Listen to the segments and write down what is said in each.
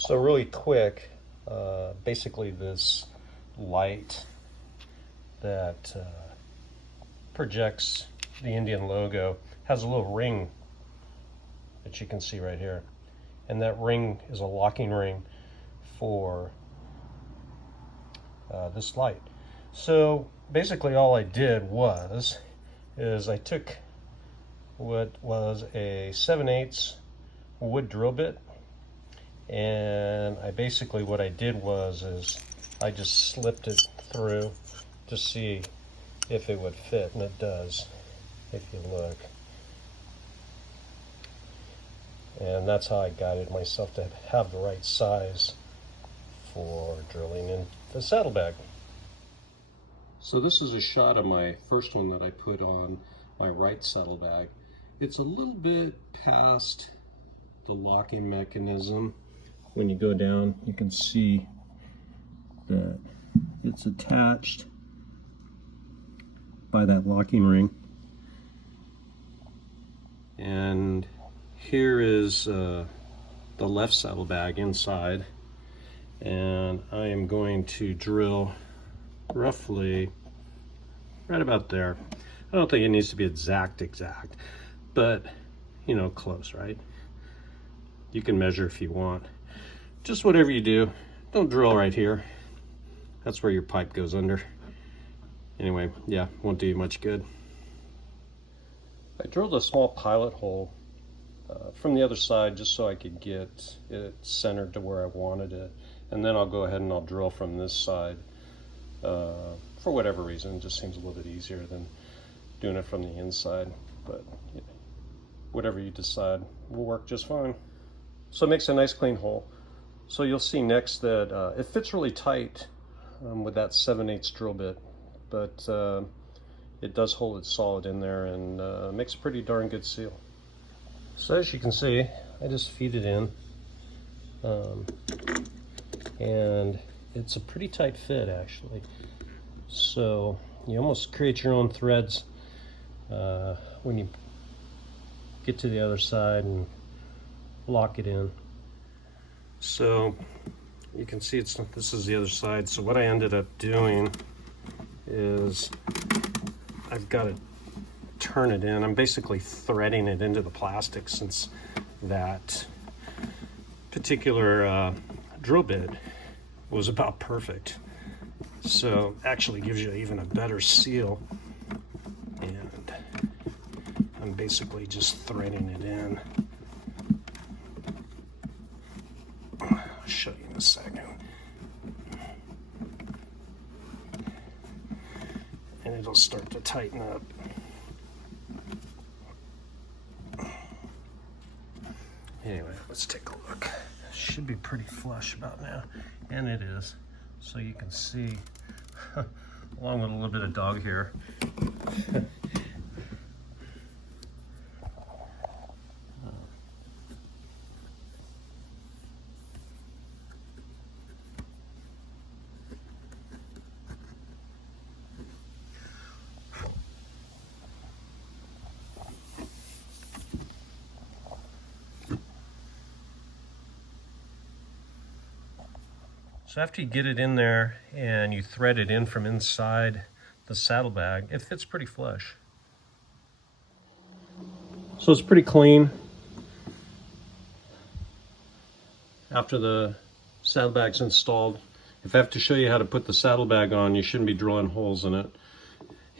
So really quick, basically this light that projects the Indian logo has a little ring that you can see right here. And that ring is a locking ring for this light. So basically all I did is I took what was a 7/8 wood drill bit, and what I did is I just slipped it through to see if it would fit, and it does if you look. And that's how I guided myself to have the right size for drilling in the saddlebag. So this is a shot of my first one that I put on my right saddlebag. It's a little bit past the locking mechanism. When you go down, you can see that it's attached by that locking ring. And here is the left saddlebag inside, and I am going to drill roughly right about there. I don't think it needs to be exact, but you know, close, right? You can measure if you want. Just whatever you do, don't drill right here. That's where your pipe goes under. Anyway, yeah, won't do you much good. I drilled a small pilot hole from the other side just so I could get it centered to where I wanted it. And then I'll go ahead and I'll drill from this side. For whatever reason, it just seems a little bit easier than doing it from the inside. But you know, whatever you decide will work just fine. So it makes a nice clean hole. So you'll see next that it fits really tight with that 7/8 drill bit, but it does hold it solid in there and makes a pretty darn good seal. So as you can see, I just feed it in, and it's a pretty tight fit actually. So you almost create your own threads when you get to the other side and lock it in. So you can see this is the other side. So what I ended up doing is I've got to turn it in. I'm basically threading it into the plastic, since that particular drill bit was about perfect. So actually gives you even a better seal, and I'm basically just threading it in. I'll show you in a second. And it'll start to tighten up. Anyway, let's take a look. It should be pretty flush about now, and it is. So you can see, along with a little bit of dog hair. So after you get it in there and you thread it in from inside the saddlebag, it fits pretty flush. So it's pretty clean. After the saddlebag's installed, if I have to show you how to put the saddlebag on, you shouldn't be drilling holes in it.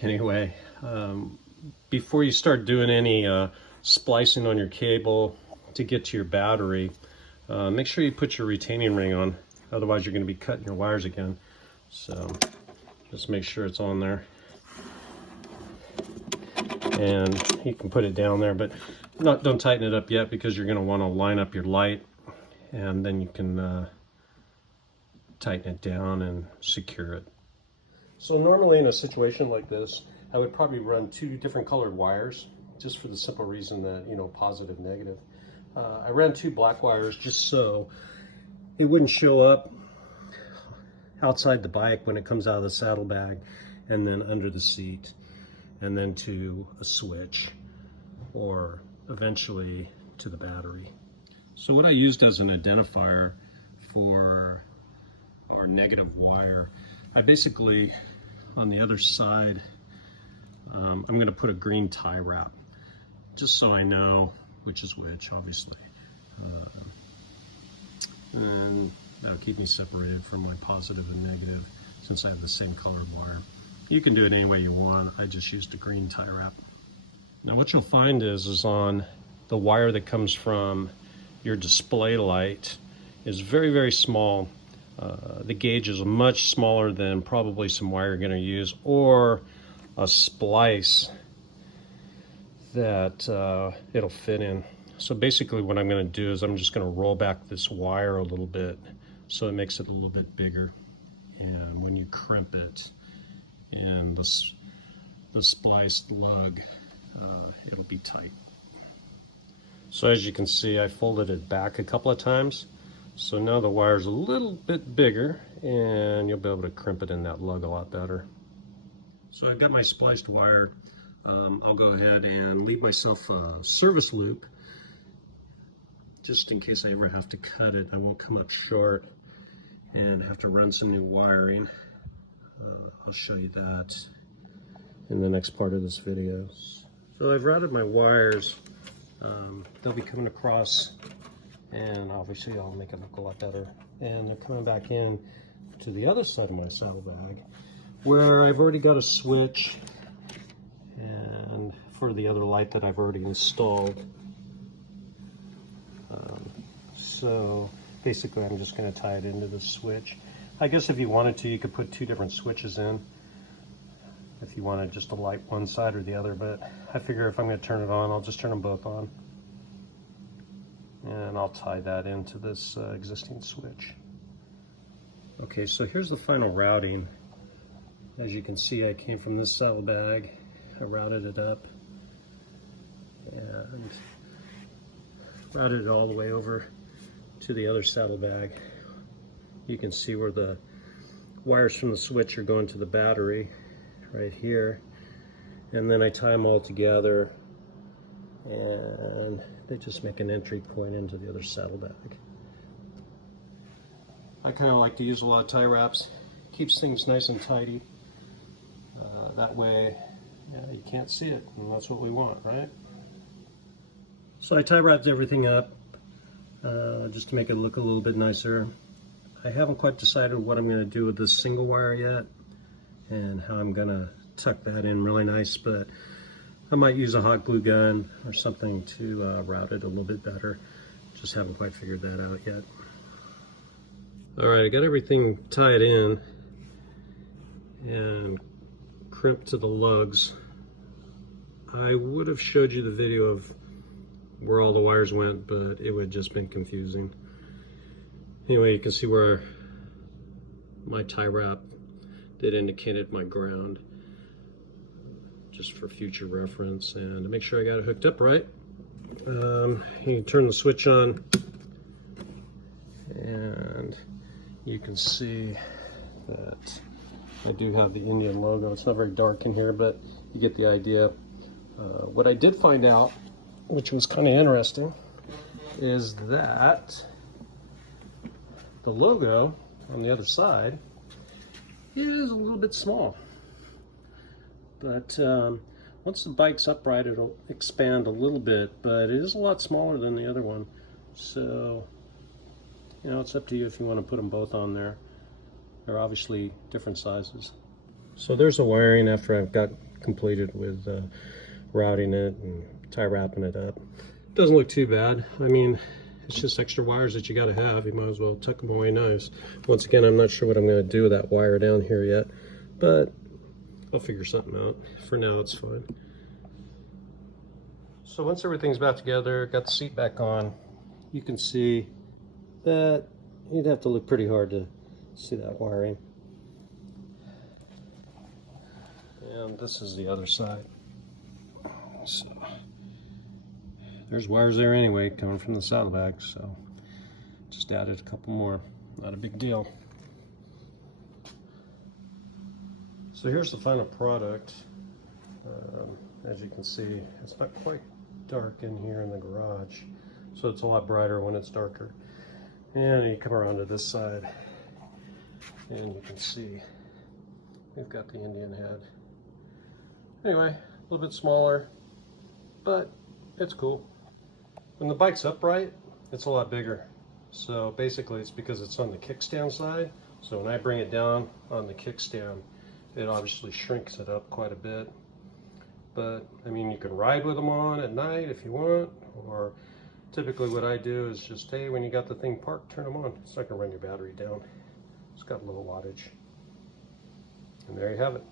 Anyway, before you start doing any splicing on your cable to get to your battery, make sure you put your retaining ring on. Otherwise you're going to be cutting your wires again. So just make sure it's on there. And you can put it down there, but don't tighten it up yet, because you're going to want to line up your light, and then you can tighten it down and secure it. So normally in a situation like this, I would probably run 2 different colored wires, just for the simple reason that, you know, positive, negative. I ran 2 black wires just so it wouldn't show up outside the bike when it comes out of the saddlebag, and then under the seat, and then to a switch, or eventually to the battery. So what I used as an identifier for our negative wire. I basically, on the other side, I'm going to put a green tie wrap, just so I know which is which, obviously. And that'll keep me separated from my positive and negative, since I have the same colored wire. You can do it any way you want. I just used a green tie wrap. Now what you'll find is on the wire that comes from your display light is very, very small. The gauge is much smaller than probably some wire you're going to use, or a splice that it'll fit in. So basically what I'm going to do is I'm just going to roll back this wire a little bit so it makes it a little bit bigger. And when you crimp it in the spliced lug, it'll be tight. So as you can see, I folded it back a couple of times. So now the wire's a little bit bigger and you'll be able to crimp it in that lug a lot better. So I've got my spliced wire. I'll go ahead and leave myself a service loop just in case I ever have to cut it. I won't come up short and have to run some new wiring. I'll show you that in the next part of this video. So I've routed my wires. They'll be coming across, and obviously I'll make it look a lot better. And they're coming back in to the other side of my saddlebag, where I've already got a switch and for the other light that I've already installed. So basically I'm just going to tie it into the switch. I guess if you wanted to, you could put two different switches in if you wanted just to light one side or the other, but I figure if I'm going to turn it on, I'll just turn them both on. And I'll tie that into this existing switch. Okay, so here's the final routing. As you can see, I came from this saddlebag, I routed it up, and routed it all the way over to the other saddlebag. You can see where the wires from the switch are going to the battery, right here. And then I tie them all together, and they just make an entry point into the other saddlebag. I kind of like to use a lot of tie wraps. Keeps things nice and tidy. That way, you can't see it, and that's what we want, right? So I tie wrapped everything up just to make it look a little bit nicer. I haven't quite decided what I'm going to do with this single wire yet and how I'm going to tuck that in really nice, but I might use a hot glue gun or something to route it a little bit better. Just haven't quite figured that out yet. Alright, I got everything tied in and crimped to the lugs. I would have showed you the video of where all the wires went, but it would have just been confusing. Anyway, you can see where my tie wrap did indicated my ground, just for future reference. And to make sure I got it hooked up right, you can turn the switch on, and you can see that I do have the Indian logo. It's not very dark in here, but you get the idea. What I did find out, which was kind of interesting, is that the logo on the other side is a little bit small. But once the bike's upright, it'll expand a little bit, but it is a lot smaller than the other one. So, you know, it's up to you if you want to put them both on there. They're obviously different sizes. So there's the wiring after I've got completed with routing it and tie wrapping it up. Doesn't look too bad. I mean, it's just extra wires that you got to have. You might as well tuck them away nice. Once again, I'm not sure what I'm going to do with that wire down here yet, but I'll figure something out. For now, it's fine. So once everything's back together, got the seat back on, you can see that you'd have to look pretty hard to see that wiring. And this is the other side. So there's wires there anyway, coming from the saddlebag, so just added a couple more. Not a big deal. So here's the final product. As you can see, it's not quite dark in here in the garage, so it's a lot brighter when it's darker. And you come around to this side and you can see we've got the Indian head. Anyway, a little bit smaller, but it's cool. When the bike's upright, it's a lot bigger. So basically it's because it's on the kickstand side. So when I bring it down on the kickstand, it obviously shrinks it up quite a bit. But I mean, you can ride with them on at night if you want, or typically what I do is just, hey, when you got the thing parked, turn them on. It's not gonna run your battery down. It's got low wattage. And there you have it.